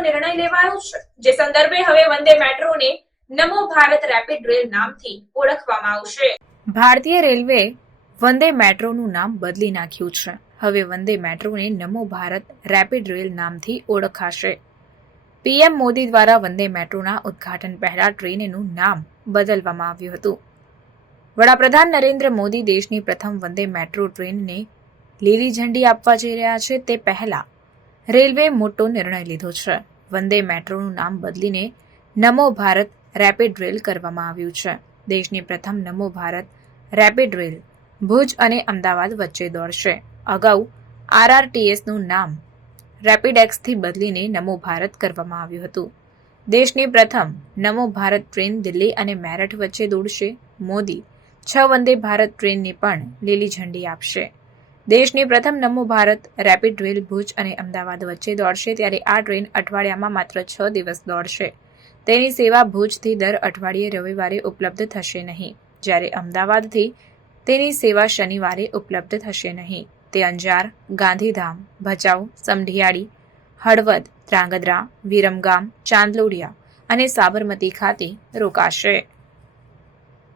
નિર્ણય લેવાયો છે. જે સંદર્ભે હવે વંદે મેટ્રોને નમો ભારત રેપિડ રેલ નામથી ઓળખવામાં આવશે. ભારતીય રેલવે વંદે મેટ્રોનું નામ બદલી નાખ્યું છે. હવે વંદે મેટ્રોને નમો ભારત રેપિડ રેલ નામથી ઓળખાશે. પીએમ મોદી દ્વારા વંદે મેટ્રોના ઉદ્ઘાટન પહેલા ટ્રેનનું નામ બદલવામાં આવ્યું હતું. વડાપ્રધાન નરેન્દ્ર મોદી દેશની પ્રથમ વંદે મેટ્રો ટ્રેનને લીલી ઝંડી આપવા જઈ રહ્યા છે. તે પહેલા રેલવે મોટો નિર્ણય લીધો છે. વંદે મેટ્રોનું નામ બદલીને નમો ભારત રેપિડ રેલ કરવામાં આવ્યું છે. દેશની પ્રથમ નમો ભારત રેપિડ રેલ ભુજ અને અમદાવાદ વચ્ચે દોડશે. અગાઉ આરઆરટીએસનું નામ રેપિડ એક્સથી બદલીને નમો ભારત કરવામાં આવ્યું હતું. દેશની પ્રથમ નમો ભારત ટ્રેન દિલ્હી અને મેરઠ વચ્ચે દોડશે. મોદી છ વંદે ભારત ટ્રેનને પણ લીલી ઝંડી આપશે. દેશની પ્રથમ નમો ભારત રેપિડ રેલ ભુજ અને અમદાવાદ વચ્ચે દોડશે ત્યારે આ ટ્રેન અઠવાડિયામાં માત્ર છ દિવસ દોડશે. તેની સેવા ભુજથી દર અઠવાડિયે રવિવારે ઉપલબ્ધ થશે નહીં. જ્યારે અમદાવાદથી તેની સેવા શનિવારે ઉપલબ્ધ થશે નહીં. તે અંજાર, ગાંધીધામ, ભચાઉ, સમઢિયાળી, હળવદ, ધ્રાંગધ્રા, વિરમગામ, ચાંદલોડિયા અને સાબરમતી ખાતે રોકાશે.